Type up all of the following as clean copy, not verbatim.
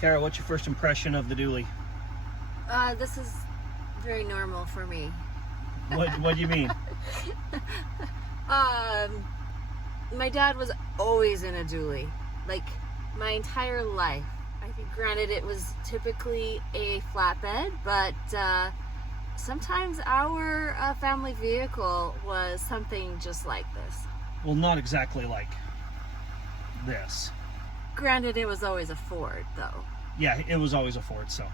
Kara, what's your first impression of the dually? This is very normal for me. What do you mean? My dad was always in a dually, like my entire life. I think, granted, it was typically a flatbed, but sometimes our family vehicle was something just like this. Well, not exactly like this. Granted, it was always a Ford, though. Yeah, it was always a Ford, so.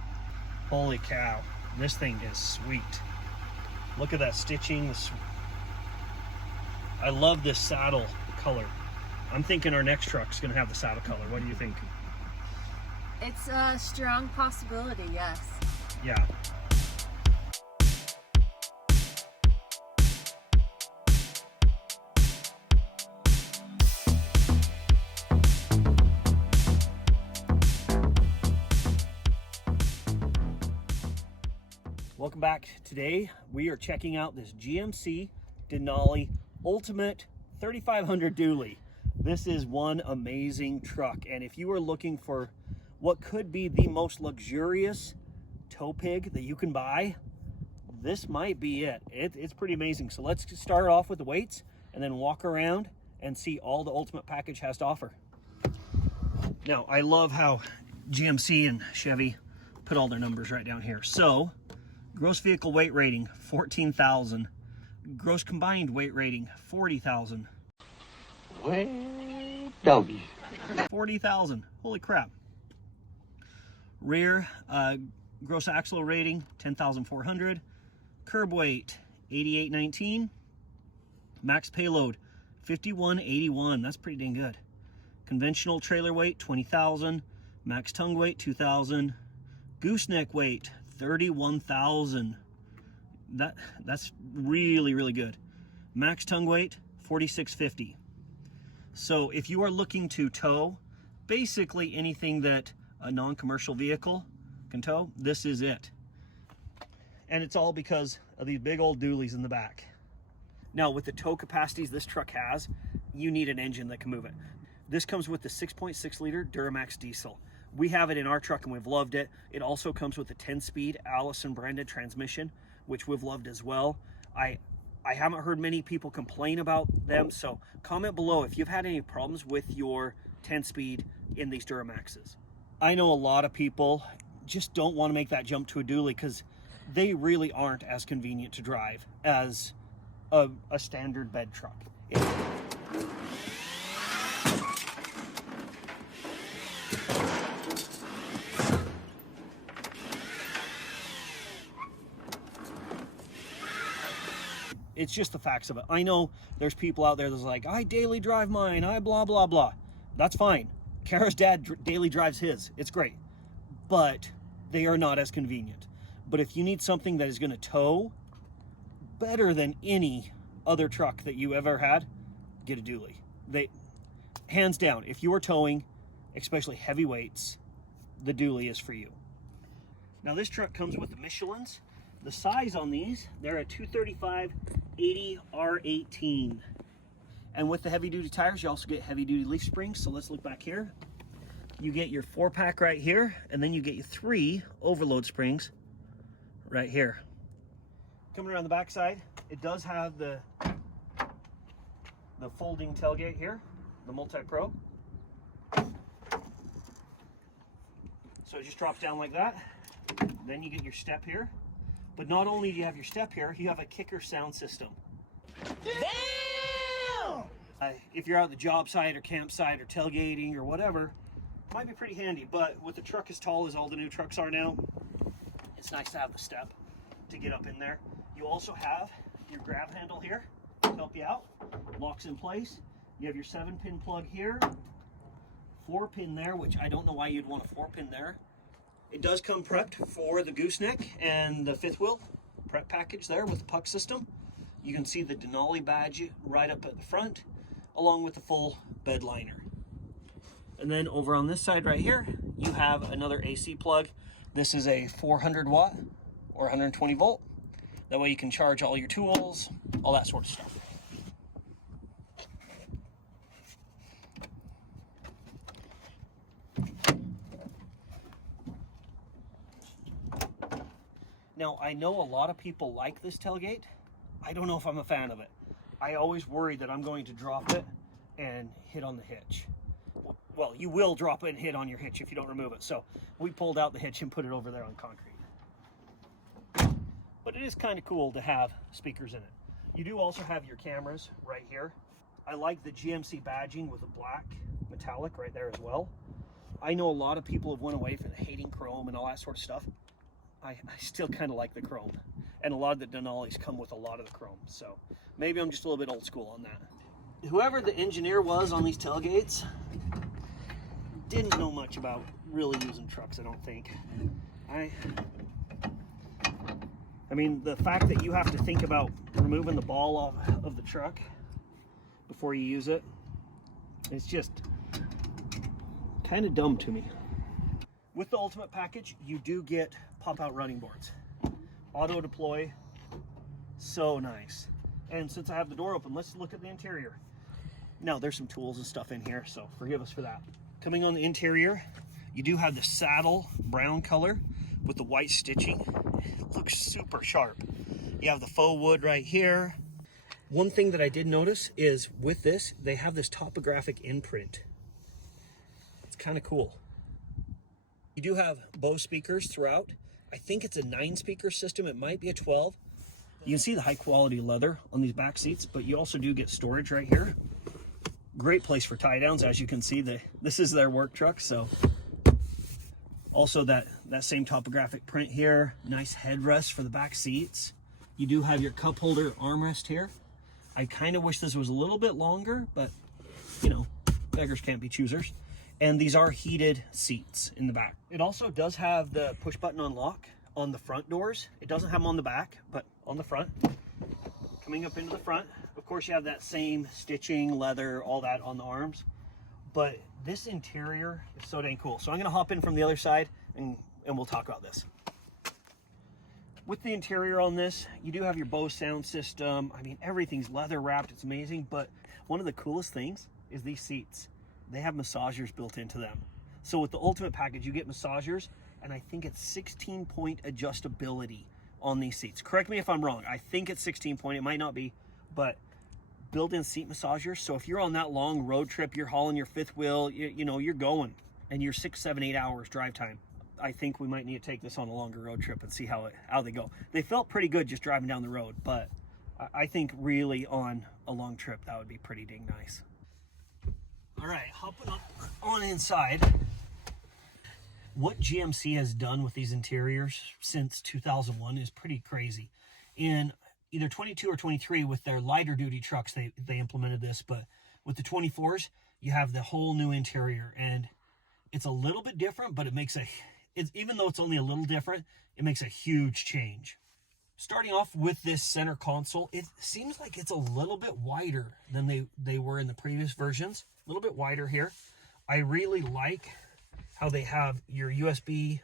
Holy cow, this thing is sweet. Look at that stitching. I love this saddle color. I'm thinking our next truck's gonna have the saddle color. What do you think? It's a strong possibility, yes. Yeah. Welcome back. Today we are checking out this GMC Denali Ultimate 3500 dually. This is one amazing truck, and if you are looking for what could be the most luxurious tow pig that you can buy, this might be it. It's pretty amazing. So let's start off with the weights and then walk around and see all the Ultimate package has to offer. Now, I love how GMC and Chevy put all their numbers right down here. So gross vehicle weight rating, 14,000. Gross combined weight rating, 40,000. Well, doggy. 40,000. Holy crap. Rear gross axle rating, 10,400. Curb weight, 8819. Max payload, 5181. That's pretty dang good. Conventional trailer weight, 20,000. Max tongue weight, 2,000. Gooseneck weight, 31,000. That's really good. Max tongue weight, 4,650. So if you are looking to tow basically anything that a non-commercial vehicle can tow, this is it. And it's all because of these big old dualies in the back. Now, with the tow capacities this truck has, you need an engine that can move it. This comes with the 6.6 liter Duramax diesel. We have it in our truck and we've loved it. It also comes with a 10-speed Allison branded transmission, which we've loved as well. I haven't heard many people complain about them, so comment below if you've had any problems with your 10-speed in these Duramaxes. I know a lot of people just don't want to make that jump to a dually because they really aren't as convenient to drive as a standard bed truck. It's just the facts of it. I know there's people out there that's like, I daily drive mine, I blah, blah, blah. That's fine. Kara's dad daily drives his. It's great. But they are not as convenient. But if you need something that is going to tow better than any other truck that you ever had, get a dually. Hands down, if you are towing, especially heavy weights, the dually is for you. Now this truck comes with the Michelins. The size on these, they're a 235/80 R18. And with the heavy duty tires, you also get heavy duty leaf springs. So let's look back here. You get your 4-pack right here, and then you get your 3 overload springs right here. Coming around the back side, it does have the folding tailgate here, the multi-pro. So it just drops down like that. Then you get your step here. But not only do you have your step here, you have a kicker sound system. Damn! If you're out at the job site or campsite or tailgating or whatever, it might be pretty handy. But with the truck as tall as all the new trucks are now, it's nice to have the step to get up in there. You also have your grab handle here to help you out. Locks in place. You have your 7-pin plug here. 4-pin there, which I don't know why you'd want a 4-pin there. It does come prepped for the gooseneck and the 5th wheel prep package there with the puck system. You can see the Denali badge right up at the front, along with the full bed liner. And then over on this side right here, you have another AC plug. This is a 400 watt or 120 volt. That way you can charge all your tools, all that sort of stuff. Now, I know a lot of people like this tailgate. I don't know if I'm a fan of it. I always worry that I'm going to drop it and hit on the hitch. Well, you will drop it and hit on your hitch if you don't remove it. So we pulled out the hitch and put it over there on concrete. But it is kind of cool to have speakers in it. You do also have your cameras right here. I like the GMC badging with the black metallic right there as well. I know a lot of people have went away from hating chrome and all that sort of stuff. I still kind of like the chrome. And a lot of the Denalis come with a lot of the chrome. So maybe I'm just a little bit old school on that. Whoever the engineer was on these tailgates didn't know much about really using trucks, I don't think. I mean, the fact that you have to think about removing the ball off of the truck before you use it, it's just kind of dumb to me. With the Ultimate package, you do get pop-out running boards. Auto deploy, so nice. And since I have the door open, let's look at the interior. Now, there's some tools and stuff in here, so forgive us for that. Coming on the interior, you do have the saddle brown color with the white stitching. It looks super sharp. You have the faux wood right here. One thing that I did notice is with this, they have this topographic imprint. It's kind of cool. You do have Bose speakers throughout. I think it's a 9-speaker system. It might be a 12. You can see the high quality leather on these back seats, but you also do get storage right here. Great place for tie downs. As you can see, this is their work truck. So also that same topographic print here. Nice headrest for the back seats. You do have your cup holder armrest here. I kind of wish this was a little bit longer, but you know, beggars can't be choosers. And these are heated seats in the back. It also does have the push button unlock on the front doors. It doesn't have them on the back, but on the front. Coming up into the front, of course, you have that same stitching, leather, all that on the arms. But this interior is so dang cool. So I'm gonna hop in from the other side and we'll talk about this. With the interior on this, you do have your Bose sound system. I mean, everything's leather wrapped, it's amazing. But one of the coolest things is these seats. They have massagers built into them. So with the Ultimate package, you get massagers, and I think it's 16-point adjustability on these seats. Correct me if I'm wrong. I think it's 16-point, it might not be, but built-in seat massagers. So if you're on that long road trip, you're hauling your fifth wheel, you know, you're going, and you're 6, 7, 8 hours drive time. I think we might need to take this on a longer road trip and see how they go. They felt pretty good just driving down the road, but I think really on a long trip, that would be pretty dang nice. All right, hopping up on inside. What GMC has done with these interiors since 2001 is pretty crazy. In either 22 or 23 with their lighter duty trucks, they implemented this, but with the 24s, you have the whole new interior, and it's a little bit different, but it makes even though it's only a little different, it makes a huge change. Starting off with this center console, it seems like it's a little bit wider than they were in the previous versions. A little bit wider here. I really like how they have your USB-C,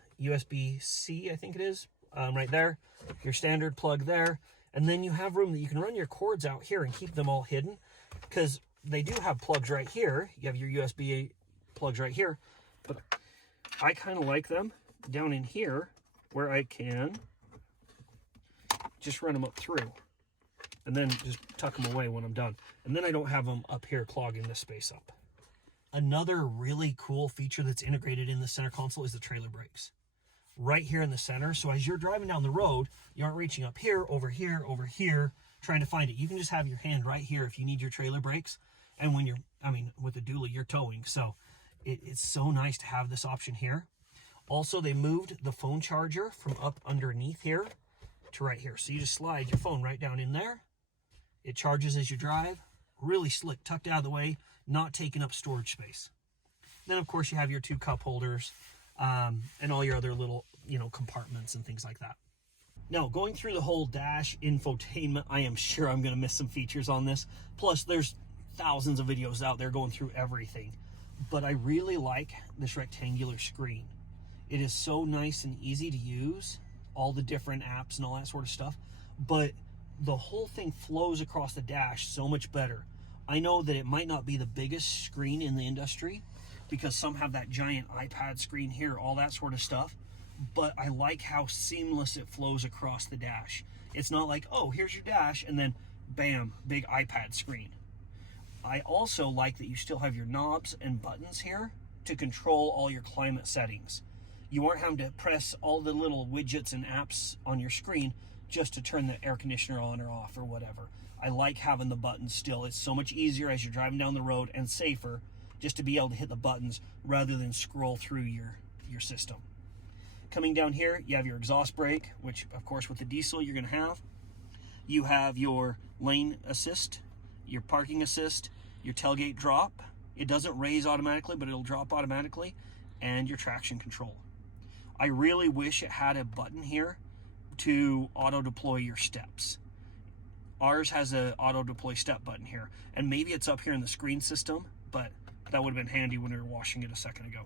I think it is, right there. Your standard plug there. And then you have room that you can run your cords out here and keep them all hidden, because they do have plugs right here. You have your USB plugs right here, but I kind of like them down in here where I can just run them up through and then just tuck them away when I'm done. And then I don't have them up here clogging this space up. Another really cool feature that's integrated in the center console is the trailer brakes. Right here in the center. So as you're driving down the road, you aren't reaching up here, over here, trying to find it. You can just have your hand right here if you need your trailer brakes. And when with the dually, you're towing. So it's so nice to have this option here. Also, they moved the phone charger from up underneath here to right here. So you just slide your phone right down in there. It charges as you drive. Really slick, tucked out of the way, not taking up storage space. Then, of course, you have your 2 cup holders and all your other little, compartments and things like that. Now, going through the whole dash infotainment, I am sure I'm going to miss some features on this. Plus, there's thousands of videos out there going through everything. But I really like this rectangular screen. It is so nice and easy to use, all the different apps and all that sort of stuff. But the whole thing flows across the dash so much better. I know that it might not be the biggest screen in the industry because some have that giant iPad screen here, all that sort of stuff. but I like how seamless it flows across the dash. It's not like, oh, here's your dash, and then bam, big iPad screen. I also like that you still have your knobs and buttons here to control all your climate settings. You aren't having to press all the little widgets and apps on your screen just to turn the air conditioner on or off or whatever. I like having the buttons still. It's so much easier as you're driving down the road, and safer just to be able to hit the buttons rather than scroll through your system. Coming down here, you have your exhaust brake, which of course with the diesel you're gonna have. You have your lane assist, your parking assist, your tailgate drop. It doesn't raise automatically, but it'll drop automatically, and your traction control. I really wish it had a button here to auto deploy your steps. Ours has a auto deploy step button here, and maybe it's up here in the screen system, but that would have been handy when we were washing it a second ago.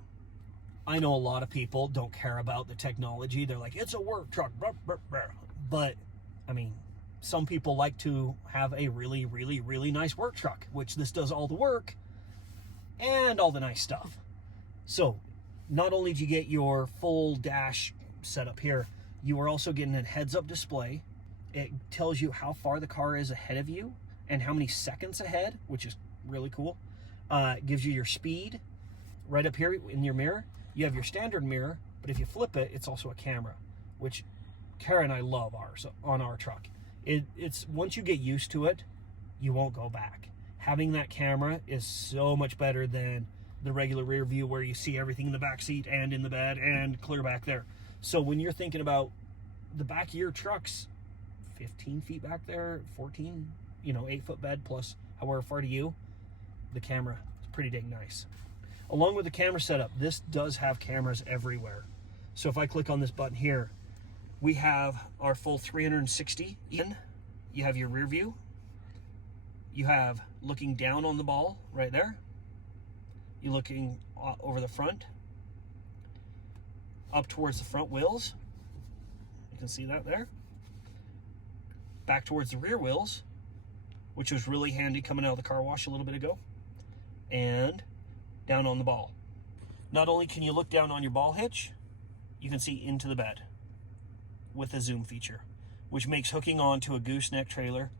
I know a lot of people don't care about the technology. They're like, it's a work truck, blah, blah, blah. But I mean, some people like to have a really, really, really nice work truck, which this does all the work and all the nice stuff. So not only do you get your full dash setup here, you are also getting a heads-up display. It tells you how far the car is ahead of you and how many seconds ahead, which is really cool. It gives you your speed right up here in your mirror. You have your standard mirror, but if you flip it, it's also a camera, which Kara and I love ours on our truck. It's once you get used to it, you won't go back. Having that camera is so much better than the regular rear view where you see everything in the back seat and in the bed and clear back there. So when you're thinking about the back of your truck's 15 feet back there, 14, 8-foot bed plus however far to you, the camera is pretty dang nice. Along with the camera setup, this does have cameras everywhere. So if I click on this button here, we have our full 360 in. You have your rear view. You have looking down on the ball right there. You're looking over the front, up towards the front wheels. You can see that there. Back towards the rear wheels, which was really handy coming out of the car wash a little bit ago. And down on the ball. Not only can you look down on your ball hitch, you can see into the bed with the zoom feature, which makes hooking on to a gooseneck trailer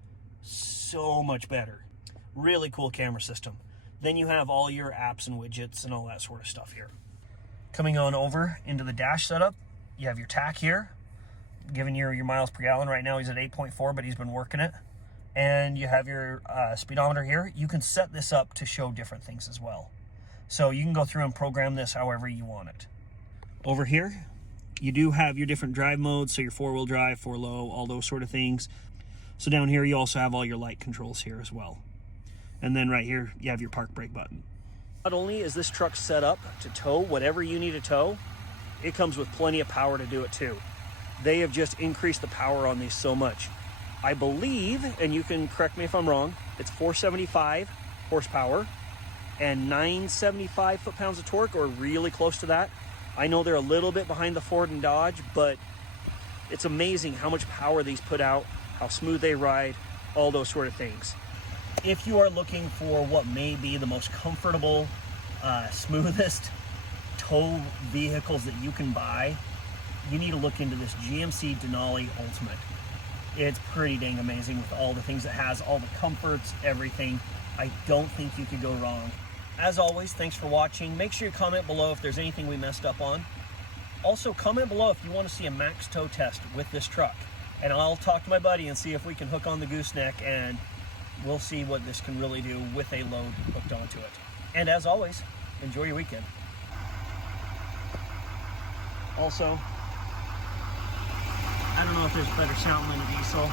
so much better. Really cool camera system. Then you have all your apps and widgets and all that sort of stuff here. Coming on over into the dash setup, you have your tach here, giving you your miles per gallon. Right now he's at 8.4, but he's been working it. And you have your speedometer here. You can set this up to show different things as well. So you can go through and program this however you want it. Over here, you do have your different drive modes, so your 4-wheel drive, 4-low, all those sort of things. So down here, you also have all your light controls here as well. And then right here, you have your park brake button. Not only is this truck set up to tow whatever you need to tow, it comes with plenty of power to do it too. They have just increased the power on these so much. I believe, and you can correct me if I'm wrong, it's 475 horsepower and 975 foot-pounds of torque, or really close to that. I know they're a little bit behind the Ford and Dodge, but it's amazing how much power these put out, how smooth they ride, all those sort of things. If you are looking for what may be the most comfortable, smoothest tow vehicles that you can buy, you need to look into this GMC Denali Ultimate. It's pretty dang amazing with all the things it has, all the comforts, everything. I don't think you could go wrong. As always, thanks for watching. Make sure you comment below if there's anything we messed up on. Also, comment below if you want to see a max tow test with this truck. And I'll talk to my buddy and see if we can hook on the gooseneck, and we'll see what this can really do with a load hooked onto it. And as always, enjoy your weekend. Also, I don't know if there's better sound than a diesel.